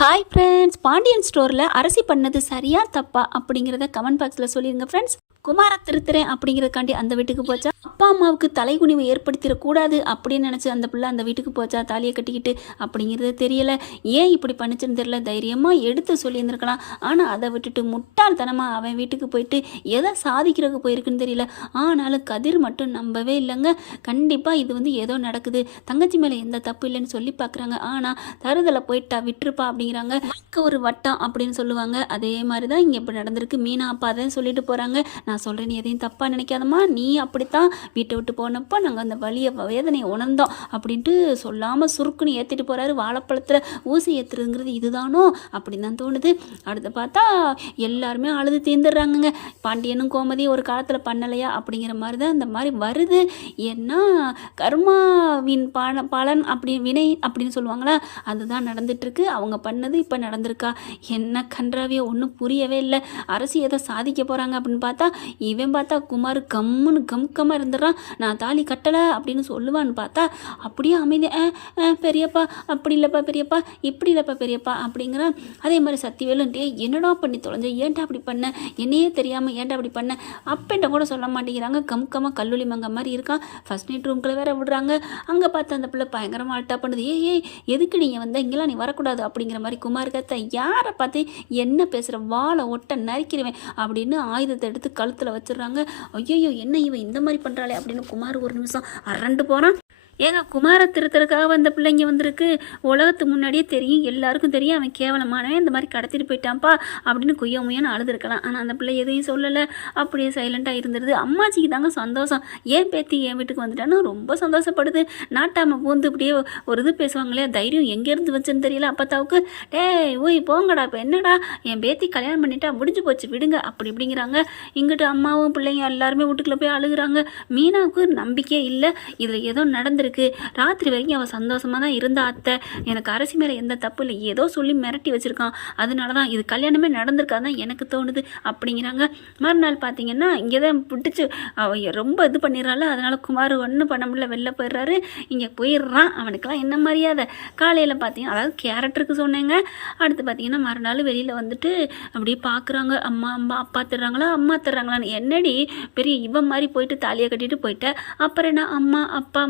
Hi friends, Pandian ஸ்டோரில் அரசி பண்ணது சரியா தப்பா அப்படிங்கிறத கமெண்ட் பாக்ஸில் சொல்லிடுங்க ஃப்ரெண்ட்ஸ். குமார திருத்துறேன் அப்படிங்கிறதுக்காண்டி அந்த வீட்டுக்கு போச்சா, அப்பா அம்மாவுக்கு தலைகுனிவு ஏற்படுத்திடக்கூடாது அப்படின்னு நினச்சி அந்த பிள்ளை அந்த வீட்டுக்கு போச்சா தாலியை கட்டிக்கிட்டு அப்படிங்கிறது தெரியலை. ஏன் இப்படி பண்ணிச்சுன்னு தெரியல. தைரியமாக எடுத்து சொல்லியிருந்துருக்கலாம். ஆனால் அதை விட்டுட்டு முட்டாள்தனமாக அவன் வீட்டுக்கு போயிட்டு எதை சாதிக்கிறதுக்கு போயிருக்குன்னு தெரியல. ஆனாலும் கதிர் மட்டும் நம்பவே இல்லைங்க. கண்டிப்பாக இது ஏதோ நடக்குது, தங்கச்சி மேலே எந்த தப்பு இல்லைன்னு சொல்லி பார்க்குறாங்க. ஆனால் தருதலை போயிட்டா விட்டுருப்பா அப்படிங்கிறாங்க. ஒரு வட்டம் அப்படின்னு சொல்லுவாங்க. அதே மாதிரி தான் இங்கே இப்போ நடந்திருக்கு. மீனா அப்பா தான் சொல்லிட்டு போகிறாங்க. நான் சொல்கிறேன், நீ எதையும் தப்பாக நினைக்காதம்மா, நீ அப்படித்தான் வீட்டை விட்டு போனப்போ நாங்கள் அந்த வலியை வேதனையை உணர்ந்தோம் அப்படின்ட்டு சொல்லாமல் சுருக்குன்னு ஏற்றிட்டு போகிறாரு. வாழைப்பழத்தில் ஊசி ஏற்றுறதுங்கிறது இதுதானோ அப்படின்னு தான் தோணுது. அடுத்து பார்த்தா எல்லாருமே அழுது தீர்ந்துடுறாங்கங்க. பாண்டியனும் கோமதி ஒரு காலத்தில் பண்ணலையா அப்படிங்கிற மாதிரி தான் இந்த மாதிரி வருது. ஏன்னா கர்மாவின் பலன் அப்படி வினை அப்படின்னு சொல்லுவாங்களா, அதுதான் நடந்துட்டுருக்கு. அவங்க பண்ணது இப்போ நடந்திருக்கா. என்ன கன்றாவியோ ஒன்றும் புரியவே இல்லை. அரசு எதை சாதிக்க போகிறாங்க அப்படின்னு பார்த்தா, இவன் பார்த்தா குமார் கம்முன்னு கம்கமாக இருந்துடுறான். நான் தாலி கட்டலை அப்படின்னு சொல்லுவான்னு பார்த்தா அப்படியே அமைதி. பெரியப்பா அப்படி இல்லைப்பா பெரியப்பா, இப்படி இல்லைப்பா பெரியப்பா அப்படிங்கிறான். அதே மாதிரி சத்திவேலுன்ட்டே என்னடா பண்ணி தொலைஞ்ச, ஏன்டா அப்படி பண்ண, என்னையே தெரியாமல் ஏன்டா அப்படி பண்ண அப்பன்ட்ட கூட சொல்ல மாட்டேங்கிறாங்க. கம்கமாக கல்லூலி மங்க மாதிரி இருக்கான். ஃபர்ஸ்ட் நைட் ரூம்குள்ளே வேற விடுறாங்க. அங்கே பார்த்து அந்த பிள்ளை பயங்கரமாக அல்ட்டா பண்ணுது. ஏய் எதுக்கு நீங்கள் வந்தால் இங்கெல்லாம் நீ வரக்கூடாது அப்படிங்கிற மாதிரி குமார் கத்த. யாரை பார்த்து என்ன பேசுகிற, வாழை ஒட்ட நறுக்கிறவேன் அப்படின்னு ஆயுதத்தை எடுத்து கழுத்தில் வச்சிடுறாங்க. ஐயோ என்ன இவன் இந்த மாதிரி பண்ணுறாளே அப்படின்னு குமார் ஒரு நிமிஷம் அரண்டு போகிறான். ஏங்க குமார திருத்தருக்காக வந்த பிள்ளைங்க வந்திருக்கு. உலகத்துக்கு முன்னாடியே தெரியும், எல்லாருக்கும் தெரியும் அவன் கேவலமானவன், இந்த மாதிரி கடத்திட்டு போயிட்டான்ப்பா அப்படின்னு குய்ய முயன்னு அழுதுருக்கலாம். ஆனால் அந்த பிள்ளை எதையும் சொல்லலை, அப்படியே சைலண்ட்டாக இருந்துருது. அம்மாச்சிக்கு தாங்க சந்தோஷம். ஏன் பேத்தி என் வீட்டுக்கு வந்துட்டான்னு ரொம்ப சந்தோஷப்படுது. நாட்டாமல் பூந்து இப்படியே ஒரு இது பேசுவாங்களே, தைரியம் எங்கேருந்து வச்சுன்னு தெரியல அப்பத்தாவுக்கு. ஓய் போங்கடா, இப்போ என்னடா என் பேத்தி கல்யாணம் பண்ணிட்டா முடிஞ்சு போச்சு விடுங்க அப்படி இப்படிங்கிறாங்க. இங்கிட்டு அம்மாவும் பிள்ளைங்க எல்லாருமே வீட்டுக்குள்ளே போய் அழுகுறாங்க. மீனாவுக்கு நம்பிக்கையே இல்லை, இதில் ஏதோ நடந்துருக்கு. ராத்திரி வரைக்கும் அவள் சந்தோஷமாக தான் இருந்தா. அத்தை எனக்கு அரசி மேலே எந்த தப்பு இல்லை, ஏதோ சொல்லி மிரட்டி வச்சுருக்கான், அதனால தான் இது கல்யாணமே நடந்திருக்காதான் எனக்கு தோணுது அப்படிங்கிறாங்க. மறுநாள் பார்த்தீங்கன்னா இங்கே தான் பிடிச்சி அவள் ரொம்ப இது பண்ணிடுறாள். அதனால் குமார் ஒன்றும் பண்ண முடியல, வெளில போயிடுறாரு. இங்கே போயிடுறான். அவனுக்கெல்லாம் என்ன மரியாதை. காலையில் பார்த்தீங்கன்னா அதாவது கேரக்டருக்கு சொன்னேங்க. அடுத்து பார்த்தீங்கன்னா மறுநாள் வெளியில் வந்துட்டு அப்படியே பார்க்குறாங்க. அம்மா அம்மா அப்பா தர்றாங்களா, அம்மா தர்றாங்களான்னு. என்னடி பெரிய இவன் மாதிரி போயிட்டு தாலியை கட்டிட்டு போயிட்டேன், அப்புறம் என்ன அம்மா அப்பா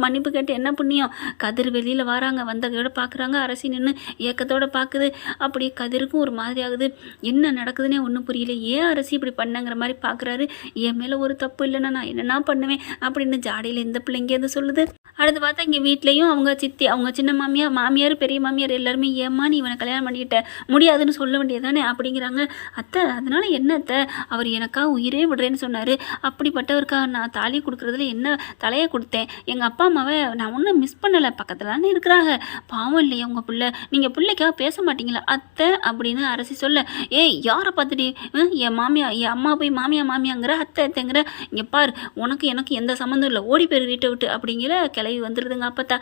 மன்னிப்பு கேட்டு என்ன புண்ணியம். கதிர் வெளியில் வராங்க, வந்ததோட பார்க்குறாங்க. அரசி நின்று ஏக்கத்தோடு பார்க்குது. அப்படியே கதிருக்கும் ஒரு மாதிரி ஆகுது. என்ன நடக்குதுன்னே ஒன்றும் புரியல. ஏன் அரசி இப்படி பண்ணங்கிற மாதிரி பார்க்குறாரு. என் மேலே ஒரு தப்பு இல்லைன்னா நான் என்னென்னா பண்ணுவேன் அப்படின்னு ஜாடையில் இந்த பிள்ளைங்க எது சொல்லுது. அடுத்து பார்த்தா இங்கே வீட்லேயும் அவங்க சித்தி, அவங்க சின்ன மாமியார் பெரிய மாமியார் எல்லாருமே ஏம்மா நீ இவனை கல்யாணம் பண்ணிக்கிட்ட, முடியாதுன்னு சொல்ல வேண்டியதானே அப்படிங்கிறாங்க. அத்தை அதனால என்ன அத்தை, அவர் எனக்கா உயிரே விடுறேன்னு சொன்னார், அப்படிப்பட்டவருக்கா நான் தாலி கொடுக்குறதுல என்ன தலையை கொடுத்தேன். எங்கள் அப்பா அம்மாவை நான் ஒன்றும் மிஸ் பண்ணலை, பக்கத்தில் தானே இருக்கிறாங்க, பாவம் இல்லையா உங்கள் பிள்ளை, நீங்கள் பிள்ளைக்காக பேச மாட்டீங்களா அத்தை அப்படின்னு அரசி சொல்ல. யாரை பார்த்துட்டு என் மாமியா என் அம்மா போய் மாமியாங்கிற அத்தைங்கிற, இங்கே பார் உனக்கு எனக்கு எந்த சம்மந்தம் இல்லை, ஓடி போய் வீட்டை விட்டு அப்படிங்கிற கிளவி வந்துடுதுங்க. அப்பத்தா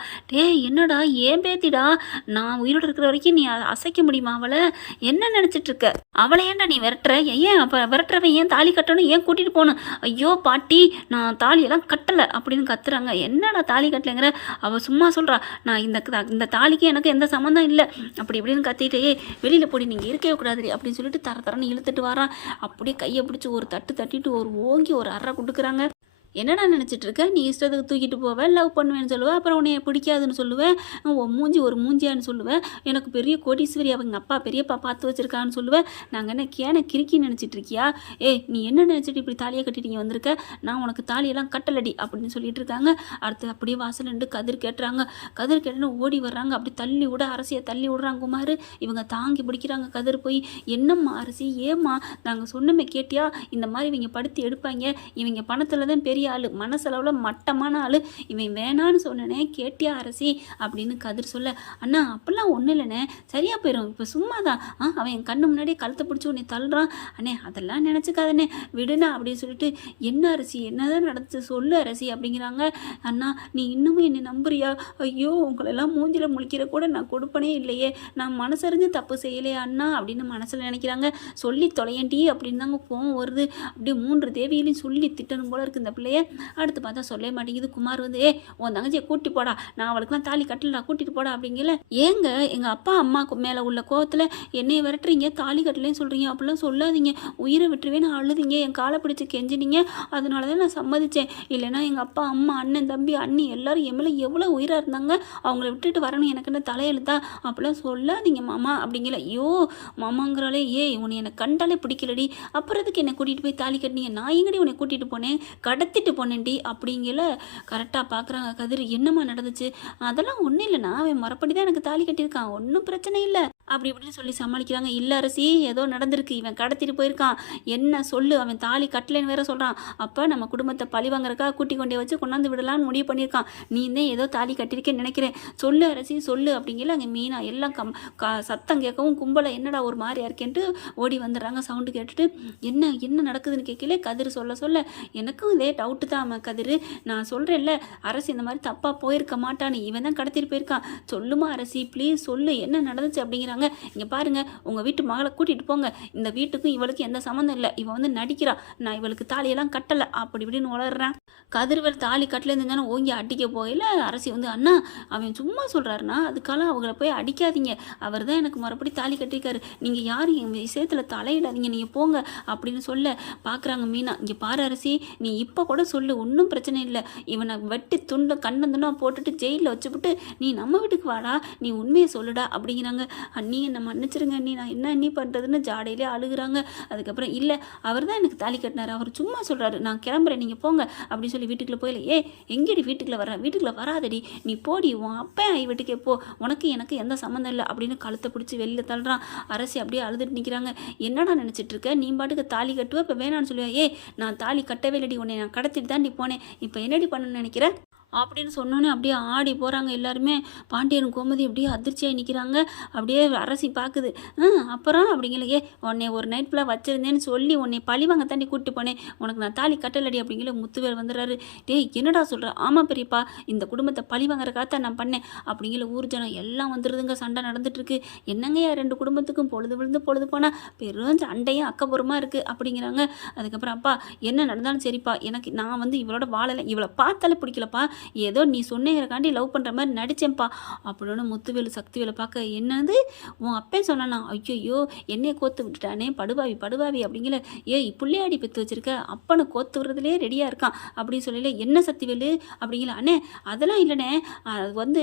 என்னடா ஏன் பேத்திடா, நான் உயிரோடு இருக்கிற வரைக்கும் நீ அசைக்க முடியுமா அவளை, என்ன நினச்சிட்டு இருக்க, அவளை ஏன்டா நீ விரட்டுற, ஏன் அப்போ விரட்டுறவன் ஏன் தாலி கட்டணும், ஏன் கூட்டிகிட்டு போகணும், ஐயோ பாட்டி நான் தாலியெல்லாம் கட்டலை அப்படின்னு கத்துறாங்க. என்னடா தாலி கட்டலைங்கிற, அவள் சும்மா சொல்கிறா, நான் இந்த தாலிக்கு எனக்கு எந்த சம்மந்தம் இல்லை அப்படி இப்படின்னு கத்திட்டு, வெளியில் போடி நீங்கள் இருக்கவே கூடாது அப்படின்னு சொல்லிட்டு தரன்னு இழுத்துட்டு வரான். அப்படியே கையை பிடிச்சி ஒரு தட்டிட்டு ஒரு ஓங்கி ஒரு அறை கொடுக்குறாங்க. என்னடா நினச்சிட்டு இருக்க, நீ இஷ்டத்துக்கு தூக்கிட்டு போவேன், லவ் பண்ணுவேன்னு சொல்லுவேன், அப்புறம் உன்னை பிடிக்காதுன்னு சொல்லுவேன், மூஞ்சி ஒரு மூஞ்சியான்னு சொல்லுவேன், எனக்கு பெரிய கோடீஸ்வரி அவங்க அப்பா பெரியப்பா பார்த்து வச்சுருக்கான்னு சொல்லுவேன், நாங்கள் என்ன கேன கிறுக்கி நினச்சிட்டு இருக்கியா, நீ என்ன நினச்சிட்டு இப்படி தாலியை கட்டிட்டு இங்கே வந்திருக்க, நான் உனக்கு தாலியெல்லாம் கட்டலடி அப்படின்னு சொல்லிட்டு இருக்காங்க. அடுத்து அப்படியே வாசல் நின்று கதிர் கேட்டுறாங்க. கதிர் கேட்டுன்னு ஓடி வர்றாங்க. அப்படி தள்ளி விட அரசியை தள்ளி விடுறாங்க குமார். இவங்க தாங்கி பிடிக்கிறாங்க. கதிர் போய் என்னம்மா அரசி ஏம்மா நாங்கள் சொன்னமே கேட்டியா, இந்த மாதிரி இவங்க படுத்தி எடுப்பாங்க, இவங்க பணத்தில் தான் பெரிய ஆள், மனசளவில் மட்டமான ஆள், இவன் வேணான்னு சொன்னனே கேட்டியா அரசி அப்படின்னு கதிர் சொல்ல. அண்ணா அப்படிலாம் ஒன்றும் இல்லைண்ணே, சரியாக போயிடும், இப்போ சும்மா தான் அவன் என் கண்ணு முன்னாடியே கழுத்தை பிடிச்சி உன்னை தள்ளுறான், அண்ணே அதெல்லாம் நினச்சிக்காதண்ணே விடுண்ணா அப்படின்னு சொல்லிட்டு, என்ன அரசி என்னதான் நடந்துச்சு சொல்லு அரசி அப்படிங்கிறாங்க. அண்ணா நீ இன்னமும் என்னை நம்புறியா, ஐயோ உங்களெல்லாம் மூஞ்சில் முழிக்கிற கூட நான் கொடுப்பனே இல்லையே, நான் மனசறிஞ்சு தப்பு செய்யலையே அண்ணா அப்படின்னு மனசில் நினைக்கிறாங்க. சொல்லி தொலையண்டி அப்படின்னு தாங்க கோவம் வருது. அப்படியே 3 தேவியிலையும் சொல்லி திட்டணும் போல இருக்குது இந்த பிள்ளை. சொல்லலையே. அடுத்து பார்த்தா சொல்லவே மாட்டேங்குது. குமார் வந்து உன் தங்கச்சியை கூட்டி போடா, நான் அவளுக்குலாம் தாலி கட்டலடா, கூட்டிட்டு போடா அப்படிங்கல. ஏங்க எங்கள் அப்பா அம்மா மேலே உள்ள கோவத்தில் என்னையை விரட்டுறீங்க, தாலி கட்டலேன்னு சொல்கிறீங்க, அப்படிலாம் சொல்லாதீங்க, உயிரை விட்டுருவேன்னு அழுதிங்க, என் காலை பிடிச்சி கெஞ்சினீங்க, அதனால தான் நான் சம்மதிச்சேன். இல்லைன்னா எங்கள் அப்பா அம்மா அண்ணன் தம்பி அண்ணி எல்லாரும் என் மேலே எவ்வளோ உயிராக இருந்தாங்க, அவங்கள விட்டுட்டு வரணும் எனக்கு என்ன தலையெழுத்தா, அப்படிலாம் சொல்லாதீங்க மாமா அப்படிங்கல. ஐயோ மாமாங்கிறாலே, உன்னை என்னை கண்டாலே பிடிக்கலடி, அப்புறத்துக்கு என்னை கூட்டிகிட்டு போய் தாலி கட்டினீங்க, நான் எங்கடி உன்னை கூட்டிகிட்டு போனேன், கடத்திட்டு போனேன்டி அப்படிங்கல. கரெக்டாக பார்க்குறாங்க கதிர், என்னம்மா நடந்துச்சு, அதெல்லாம் ஒன்றும் இல்லைண்ணா, அவன் மறுபடி தான் எனக்கு தாலி கட்டியிருக்கான், ஒன்றும் பிரச்சனை இல்லை அப்படி இப்படின்னு சொல்லி சமாளிக்கிறாங்க. இல்லை அரசி, ஏதோ நடந்திருக்கு, இவன் கடத்திட்டு போயிருக்கான், என்ன சொல்லு, அவன் தாலி கட்டலைன்னு வேற சொல்கிறான், அப்போ நம்ம குடும்பத்தை பழி வாங்குறக்கா கூட்டி கொண்டே வச்சு கொண்டாந்து விடலான்னு முடிவு பண்ணியிருக்கான், நீ தான் ஏதோ தாலி கட்டியிருக்கேன்னு நினைக்கிறேன், சொல்லு அரசி சொல்லு அப்படிங்கல. அங்கே மீனா எல்லாம் சத்தம் கேட்கவும் கும்பலை என்னடா ஒரு மாதிரியா இருக்கேன்ட்டு ஓடி வந்துடுறாங்க. சவுண்டு கேட்டுட்டு என்ன என்ன நடக்குதுன்னு கேட்கல. கதிர் சொல்ல எனக்கும் இதே டவுட்டு தான் கதிர், நான் சொல்கிறேன்ல அரசி இந்த மாதிரி தப்பாக போயிருக்க மாட்டான்னு, இவன் தான் கடத்திட்டு போயிருக்கான், சொல்லுமா அரசி ப்ளீஸ் சொல்லு என்ன நடந்துச்சு அப்படிங்கிறாங்க. இங்கே பாருங்க, உங்கள் வீட்டு மகளை கூட்டிகிட்டு போங்க, இந்த வீட்டுக்கும் இவளுக்கு எந்த சம்மந்தம் இல்லை, இவன் வந்து நடிக்கிறா, நான் இவளுக்கு தாலியெல்லாம் கட்டலை அப்படி இப்படின்னு வளர்றேன். கதிர்வல் தாலி கட்டலேருந்து தானே ஓங்கி அடிக்க போகல. அரசி வந்து அண்ணா அவன் சும்மா சொல்கிறாருன்னா அதுக்காக அவங்கள போய் அடிக்காதீங்க, அவர் தான் எனக்கு மறுபடி தாலி கட்டிருக்காரு, நீங்கள் யாரும் என் விஷயத்தில் தலையிடாதீங்க, நீங்கள் போங்க அப்படின்னு சொல்ல பார்க்குறாங்க மீனா. இங்கே பாரு அரசி, நீ இப்போ கூட சொல்லு, ஒன்றும் பிரச்சனை இல்லை, இவனை வெட்டி துண்டை கண்ணந்துனா போட்டுட்டு ஜெயிலில் வச்சுவிட்டு நீ நம்ம வீட்டுக்கு வாடா, நீ உண்மையை சொல்லுடா அப்படிங்கிறாங்க. அண்ணி என்னை மன்னிச்சிருங்க அண்ணி, நான் என்ன அண்ணி பண்ணுறதுன்னு ஜாடையிலே அழுகுறாங்க. அதுக்கப்புறம் இல்லை அவர் தான் எனக்கு தாலி கட்டினார், அவர் சும்மா சொல்கிறாரு, நான் கிளம்புறேன் நீங்கள் போங்க அப்படின்னு சொல்லி வீட்டுக்குள்ளே போயில. எங்கேடி வீட்டுக்குள்ளே வர, வீட்டுக்குள்ளே வராதடி, நீ போடி, உன் அப்பா ஐ வீட்டுக்கே போ, உனக்கு எனக்கு எந்த சம்மந்தம் இல்லை அப்படின்னு கழுத்தை பிடிச்சி வெளியில் தள்ளுறான். அரசி அப்படியே அழுதுட்டு நிற்கிறாங்க. என்னடா நினச்சிட்டு இருக்க, நீ பாட்டுக்கு தாலி கட்டுவ, இப்போ வேணான்னு சொல்லுவா, நான் தாலி கட்டவே இல்லடி, உன்னை நான் கடத்திட்டு தான் நீ போனேன், இப்போ என்னடி பண்ணணும்னு நினைக்கிறேன் அப்படின்னு சொன்னோன்னே அப்படியே ஆடி போகிறாங்க எல்லாருமே. பாண்டியன் கோமதி அப்படியே அதிர்ச்சியாக நிற்கிறாங்க. அப்படியே அரசி பார்க்குது. அப்புறம் அப்படிங்கலையே, உன்னை ஒரு நைட் ஃபுல்லாக வச்சுருந்தேன்னு சொல்லி உன்னை பழிவாங்க தாண்டி கூப்பிட்டு போனேன், உனக்கு நான் தாலி கட்டலடி அப்படிங்கிற முத்துவேல் வந்துடுறாரு. டேய் என்னடா சொல்கிற, ஆமாம் பெரியப்பா, இந்த குடும்பத்தை பழி வாங்குறக்காக நான் பண்ணேன் அப்படிங்கிற ஊர் ஜனம் எல்லாம் வந்துடுதுங்க. சண்டை நடந்துட்டுருக்கு. என்னங்கய்யா ரெண்டு குடும்பத்துக்கும் பொழுது விழுந்து பொழுது போனால் பெரும் சண்டையும் அக்கப்புறமாக இருக்குது அப்படிங்கிறாங்க. அதுக்கப்புறம் அப்பா என்ன நடந்தாலும் சரிப்பா, எனக்கு நான் வந்து இவளோட வாழலை, இவளை பார்த்தாலே பிடிக்கலப்பா, ஏதோ நீ சொன்னேங்கிறக்காண்டி லவ் பண்ணுற மாதிரி நடிச்சேன்ப்பா அப்படின்னு முத்துவேலு சக்திவேலை பார்க்க. என்னது உன் அப்பே சொன்னானா, ஐயோ என்னையை கோத்து விட்டுட்டானே, படுபாவி படுபாவி அப்படிங்கிற. பிள்ளையாடி பெற்று வச்சிருக்க, அப்பனை கோத்து விடுறதுலே ரெடியாக இருக்கான் அப்படின்னு சொல்லல. என்ன சக்திவேலு அப்படிங்கிற. அண்ணே அதெல்லாம் இல்லைண்ணே, அது வந்து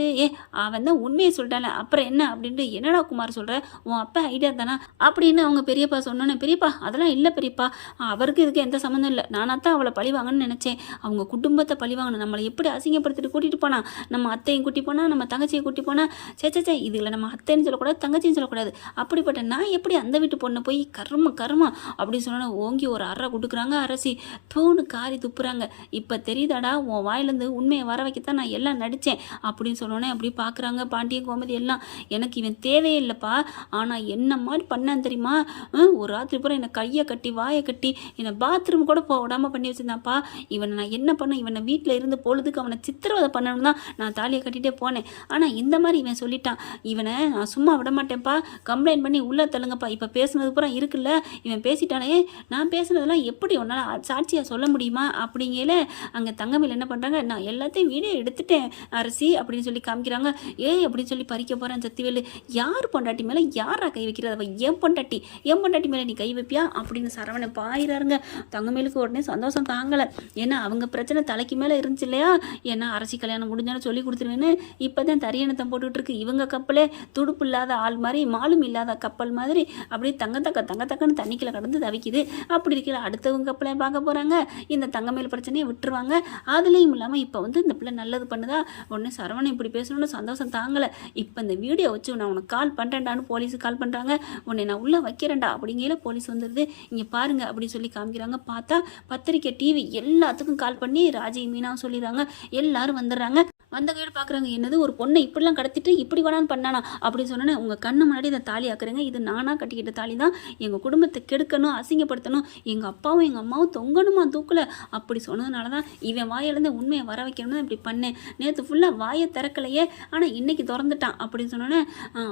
அவன் தான் உண்மையை சொல்லிட்டானே, அப்புறம் என்ன அப்படின்ட்டு. என்னடா குமார் சொல்கிற, உன் அப்பா ஐடியா தானா அப்படின்னு அவங்க பெரியப்பா சொன்னோன்னே. பெரியப்பா அதெல்லாம் இல்லை பெரியப்பா, அவருக்கு இதுக்கு எந்த சம்மந்தம் இல்லை, நானாக தான் அவளை பழிவாங்கன்னு நினச்சேன், அவங்க குடும்பத்தை பழிவாங்கணும், நம்மளை எப்படி அசிங்கப்படுத்திட்டு கூட்டிகிட்டு போனா, நம்ம அத்தையும் கூட்டி போனா, நம்ம தங்கச்சியை கூட்டி போனா, சே இதில் நம்ம அத்தைன்னு சொல்லக்கூடாது, தங்கச்சின்னு சொல்லக்கூடாது, அப்படிப்பட்ட நான் எப்படி அந்த வீட்டு பொண்ணை போய் கர்ம அப்படின்னு சொன்னா ஓங்கி ஒரு அறை கொடுக்குறாங்க. அரசி தூணு காரி துப்புறாங்க. இப்போ தெரியுதாடா உன் வாயிலேருந்து உண்மையை வர வைக்கத்தான் நான் எல்லாம் நடித்தேன் அப்படின்னு சொன்னோன்னே அப்படி பார்க்குறாங்க பாண்டியன் கோமதி எல்லாம். எனக்கு இவன் தேவையே இல்லைப்பா, ஆனால் என்ன மாதிரி பண்ணான்னு தெரியுமா, ஒரு ராத்திரி பூரா என்னை கையை கட்டி வாயை கட்டி என்னை பாத்ரூம் கூட போக விடாமல் பண்ணி வச்சுருந்தாப்பா. இவனை நான் என்ன பண்ணேன், இவனை வீட்டில் இருந்து பொழுதுக்கு அவனை சித்திரவதை பண்ணணும் தான் நான் தாலியை கட்டிகிட்டே போனேன். ஆனால் இந்த மாதிரி இவன் சொல்லிட்டான், இவனை நான் சும்மா விட மாட்டேன்ப்பா, கம்ப்ளைண்ட் பண்ணி உள்ளே தள்ளுங்கப்பா, இப்போ பேசுனது பூரா இருக்குல்ல, இவன் பேசிட்டானே, நான் பேசுனதெல்லாம் எப்படி உன்னால் சாட்சியாக சொல்ல முடியுமா அப்படிங்கல. அங்கே தங்கமேல் என்ன பண்ணுறாங்க, நான் எல்லாத்தையும் வீடியோ எடுத்துட்டேன் அரசி அப்படின்னு சொல்லி காமிக்கிறாங்க. அப்படின்னு சொல்லி பறிக்க போகிறேன். சக்திவேலு யார் பொண்டாட்டி மேலே யாரா கை வைக்கிறது, அவள் என் பொண்டாட்டி மேலே நீ கை வைப்பியா அப்படின்னு சரவணை பாயிறாருங்க. தங்கமேலுக்கு உடனே சந்தோஷம் தாங்கலை. ஏன்னா அவங்க பிரச்சனை தலைக்கு மேலே இருந்துச்சு இல்லையா, ஏன்னா அரசி கல்யாணம் முடிஞ்சாலும் சொல்லி கொடுத்துருவேன்னு இப்போ தான் தரியணத்தை போட்டுட்ருக்கு. இவங்க கப்பலே துடுப்பு இல்லாத ஆள் மாதிரி, மாலும் இல்லாத கப்பல் மாதிரி அப்படியே தங்கத்தக்கன்னு தண்ணிக்குள்ள கடந்து தவிக்குது. அப்படி இருக்கிற அடுத்தவங்க கப்பலையும் பார்க்க போகிறாங்க. இந்த தங்கமேல் பிரச்சனையை விட்டுருவாங்க. அதுலேயும் இல்லாமல் இப்போ வந்து இந்த பிள்ளை நல்லது பண்ணுதா, உடனே சரவணன் இப்படி பேசணும்னு சந்தோஷம் தாங்கலை. இப்போ இந்த வீடியோ வச்சு நான் உனக்கு கால் பண்ணுறேன்டான்னு போலீஸுக்கு கால் பண்ணுறாங்க. உன்னை நான் உள்ளே வைக்கிறேன்டா அப்படிங்கிற போலீஸ் வந்துடுது. இங்கே பாருங்க அப்படின்னு சொல்லி காமிக்கிறாங்க. பார்த்தா பத்திரிக்கை டிவி எல்லாத்துக்கும் கால் பண்ணி ராஜி மீனாவும் சொல்லிடுறாங்க. எல்லாரும் வந்துடுறாங்க. வந்த கையோட பார்க்குறாங்க, என்னது ஒரு பொண்ணை இப்படிலாம் கடத்திட்டு இப்படி வேணான்னு பண்ணானா அப்படின்னு சொன்னோன்னே, உங்கள் கண்ணு முன்னாடி இதை தாலி ஆக்குறேங்க, இது நானாக கட்டிக்கிட்ட தாலி தான், எங்கள் குடும்பத்தை கெடுக்கணும், அசிங்கப்படுத்தணும், எங்கள் அப்பாவும் எங்கள் அம்மாவும் தொங்கணுமா தூக்கல அப்படி சொன்னதுனால தான் இவன் வாயிலேருந்து உண்மையை வர வைக்கணும்னு இப்படி பண்ணேன். நேற்று ஃபுல்லாக வாயை திறக்கலையே, ஆனால் இன்னைக்கு திறந்துட்டான் அப்படின்னு சொன்னோன்னே,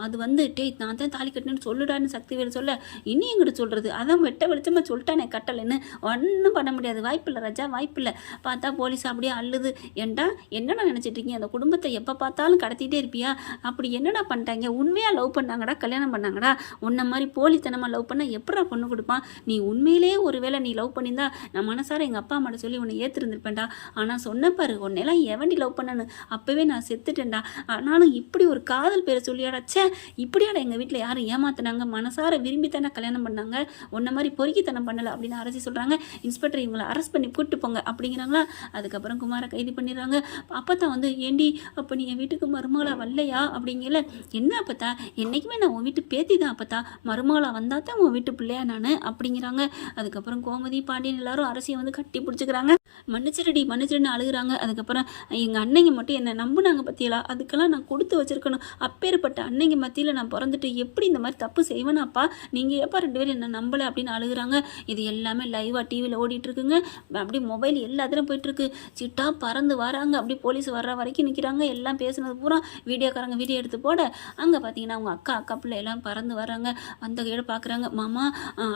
அது வந்து டேய் நான் தான் தாலி கட்டினேன்னு சொல்லுடான்னு சக்திவேல் சொல்ல, இனி எங்கிட்ட சொல்கிறது, அதான் வெட்ட வெளிச்சமாக சொல்லிட்டானே கட்டலைன்னு, ஒன்றும் பண்ண முடியாது, வாய்ப்பில்லை ராஜா வாய்ப்பில்லை. பார்த்தா போலீஸ் அப்படியே அள்ளுது. ஏன்டா என்னடா நினச்சிட்டு இருக்கீங்க, அந்த குடும்பத்தை எப்போ பார்த்தாலும் கடத்திட்டே இருப்பியா, அப்படி என்னடா பண்ணிட்டாங்க, உண்மையாக லவ் பண்ணாங்கடா கல்யாணம் பண்ணாங்கடா, உன்ன மாதிரி போலித்தனமாக லவ் பண்ணால் எப்படா பொண்ணு கொடுப்பான், நீ உண்மையிலே ஒரு வேளை நீ லவ் பண்ணியிருந்தா நான் மனசார எங்கள் அப்பா அம்மாட்ட சொல்லி உன்னை ஏற்றிருந்திருப்பேன்டா, ஆனால் சொன்னப்பாரு உன்னையெல்லாம் எவண்டி லவ் பண்ணனு, அப்போவே நான் செத்துட்டேன்டா, ஆனாலும் இப்படி ஒரு காதல் பேரை சொல்லியாடாச்சே, இப்படியாடா எங்கள் வீட்டில் யாரும் ஏமாத்தினாங்க, மனசார விரும்பி தானே கல்யாணம் பண்ணாங்க, உன்ன மாதிரி பொறுக்கித்தனம் பண்ணலை அப்படின்னு அரசி சொல்கிறாங்க. இன்ஸ்பெக்டர் இவங்களை அரெஸ்ட் பண்ணி கூப்பிட்டு போங்க அப்படிங்கிறாங்களா. அதுக்கப்புறம் குமாரை கைது பண்ணிடுறாங்க. அப்போ தான் வந்து ஏண்டி அப்போ நீ என் வீட்டுக்கு மருமகளா வரலையா அப்படிங்கல, என்ன அப்பத்தா என்றைக்குமே நான் உன் வீட்டு பேத்தி தான், அப்பத்தா மருமகளா வந்தால் தான் உன் வீட்டு பிள்ளையா நான் அப்படிங்கிறாங்க. அதுக்கப்புறம் கோமதி பாண்டியன் எல்லாரும் அரசியை வந்து கட்டி பிடிச்சிக்கிறாங்க. மன்னிச்சிருன்னு அழுகுறாங்க. அதுக்கப்புறம் எங்கள் அன்னைங்க மட்டும் என்னை நம்புனாங்க பற்றியலா, அதுக்கெல்லாம் நான் கொடுத்து வச்சிருக்கணும், அப்பேற்பட்ட அன்னைங்க மத்தியில் நான் பிறந்துட்டு எப்படி இந்த மாதிரி தப்பு செய்வேனாப்பா, நீங்கள் எப்போ 2 பேரும் என்ன நம்பலை அப்படின்னு அழுகுறாங்க. இது எல்லாமே லைவாக டிவியில் ஓடிட்டுருக்குங்க. அப்படி மொபைல் எல்லாத்துலையும் போயிட்டுருக்கு. சிட்டா பறந்து வராங்க, அப்படி போலீஸ் வர்ற வரைக்கும் நிற்கிறாங்க. எல்லாம் பேசுனது பூரா வீடியோக்காரங்க வீடியோ எடுத்து போட, அங்கே பார்த்தீங்கன்னா அவங்க அக்கா பிள்ளை எல்லாம் பறந்து வராங்க. வந்த கையோட பார்க்குறாங்க. மாமா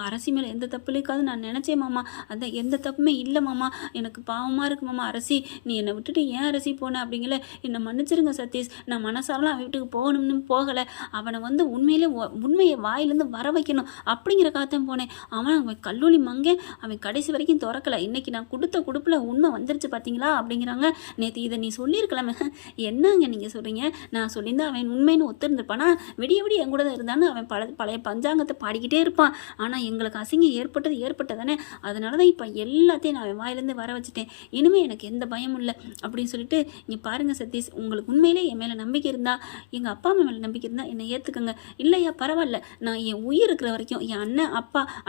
அரசி மேலே எந்த தப்பு இருக்காது நான் நினச்சேன் மாமா, அதான் எந்த தப்புமே இல்லை மாமா, எனக்கு பாவமாக இருக்கு மாமா, அரசி நீ என்னை விட்டுட்டு ஏன் அரசி போன அப்படிங்கல, என்னை மன்னிச்சிருங்க சதீஷ், நான் மனசாலாம் அவன் வீட்டுக்கு போகணும்னு போகலை, அவனை வந்து உண்மையை வாயிலேருந்து வர வைக்கணும் அப்படிங்கிற காத்தான் போனேன், அவன் கல்லூரி மங்கே அவன் கடைசி வரைக்கும் திறக்கலை, இன்னைக்கு நான் கொடுத்த குடுப்பில் உண்மை வந்துருச்சு பார்த்தீங்களா அப்படிங்கிறாங்க. நேற்று இதை நீ சொல்லியிருக்கலாமே, என்னங்க நீங்கள் சொல்கிறீங்க, நான் சொல்லியிருந்தா அவன் உண்மைன்னு ஒத்துருந்துருப்பானா, விடிய என் கூட தான் இருந்தான்னு அவன் பழைய பஞ்சாங்கத்தை பாடிக்கிட்டே இருப்பான், ஆனால் எங்களுக்கு அசிங்கம் ஏற்பட்டதானே, அதனால தான் இப்போ எல்லாத்தையும் நான் அவன் வாயிலேருந்து வர வச்சுட்டேன், இனிமேல் எனக்கு எந்த பயமும் இல்லை அப்படின்னு சொல்லிட்டு, இங்கே பாருங்கள் சதீஷ், உங்களுக்கு உண்மையிலே என் மேலே நம்பிக்கை இருந்தால், எங்கள் அப்பா அம்மா மேலே நம்பிக்கை இருந்தால் என்னை ஏற்றுக்கங்க, இல்லையா பரவாயில்ல, நான் என் உயிர் இருக்கிற வரைக்கும் என்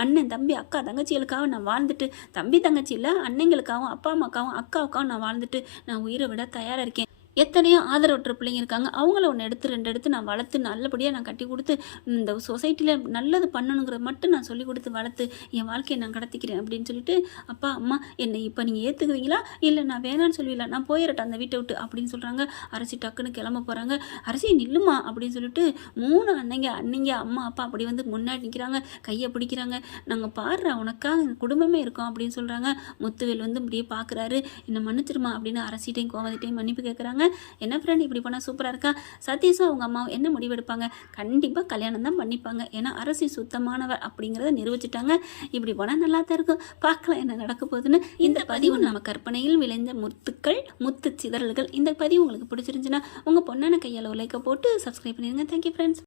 அண்ணன் தம்பி அக்கா தங்கச்சிகளுக்காக நான் வாழ்ந்துட்டு, தம்பி தங்கச்சி இல்லை அண்ணங்களுக்காகவும் அப்பா அம்மாக்காகவும் அக்காவுக்காகவும் நான் வாழ்ந்துட்டு நான் உயிரை விட தயாராக இருக்கேன். எத்தனையோ ஆதரவற்ற பிள்ளைங்க இருக்காங்க, அவங்கள ஒன்று எடுத்து 2 எடுத்து நான் வளர்த்து நல்லபடியாக நான் கட்டி கொடுத்து இந்த சொசைட்டியில் நல்லது பண்ணணுங்கிறத மட்டும் நான் சொல்லி கொடுத்து வளர்த்து என் வாழ்க்கையை நான் கடத்திக்கிறேன் அப்படின்னு சொல்லிட்டு, அப்பா அம்மா என்னை இப்போ நீங்கள் ஏற்றுக்குவீங்களா இல்லை நான் வேணான்னு சொல்லுவீங்களா, நான் போயிடட்டேன் அந்த வீட்டை விட்டு அப்படின்னு சொல்கிறாங்க. அரசி டக்குன்னு கிளம்ப போகிறாங்க. அரசி நில்லுமா அப்படின்னு சொல்லிட்டு 3 அண்ணங்க அம்மா அப்பா அப்படி வந்து முன்னாடி நிற்கிறாங்க, கையை பிடிக்கிறாங்க. நாங்கள் பாடுறா உனக்காக குடும்பமே இருக்கோம் அப்படின்னு சொல்கிறாங்க. முத்துவேல் வந்து இப்படியே பார்க்குறாரு, என்னை மன்னிச்சிருமா அப்படின்னு அரசிட்டையும் கோவதிட்டையும் மன்னிப்பு கேட்குறாங்க. என்ன ஃப்ரெண்ட் இப்படி பண்ணால் சூப்பராக இருக்கா, சதீஷும் அவங்க அம்மாவும் என்ன முடிவெடுப்பாங்க, கண்டிப்பாக கல்யாணம் தான் பண்ணிப்பாங்க, ஏன்னா அரசி சுத்தமானவர் அப்படிங்கிறத நிரூபிச்சிட்டாங்க. இப்படி போனால் நல்லா தான் இருக்கும், பார்க்கலாம் என்ன நடக்க போகுதுன்னு. இந்த பதிவு நம்ம கற்பனையில் விளைந்த முத்து சிதறல்கள். இந்த பதிவு உங்களுக்கு பிடிச்சிருந்துச்சுன்னா உங்கள் பொண்ணான கையால் லைக்கை போட்டு சப்ஸ்கிரைப் பண்ணிடுங்க. Thank you friends.